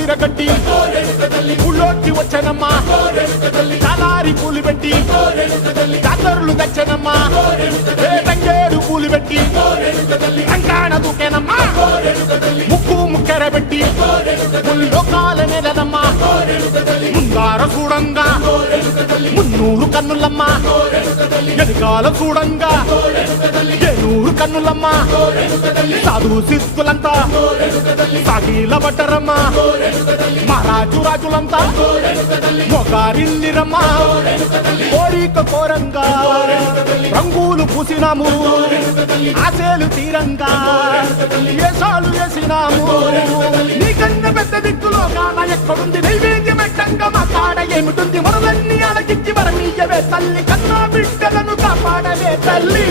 విరగట్టి ఊళ్ళోకి వచ్చనమ్మా చాలారి పూలు పెట్టి జాతరులు తెచ్చనమ్మా తంగేడు పూలు పెట్టి రంగాణ దూకేనమ్మా ముక్కు ముక్కెర పెట్టి ముల్లోకాల నెలనమ్మా ముందార చూడంగా మున్నూరు కన్నులమ్మా ఎనకాల చూడంగా ఏనూరు కన్నులమ్మా సాధు సిద్ధులంతా సాగిల పట్టరమ్మా మహారాజు రాజులంతా మొగారిల్లిరమ్మా కోరిక కోరంగా రంగులు పూసినాము ఆశలు తీరంగా ఏసాలు వేసినాము నీకన్నా పెద్ద దిక్కులో కాన ఎక్కడుంది నైవేద్యం పెట్టంగా మా కాడ ఏమిటుంది మనలన్నీ అలకించి మరణీయవే తల్లి కన్నా బిడ్డలను కాపాడవే తల్లి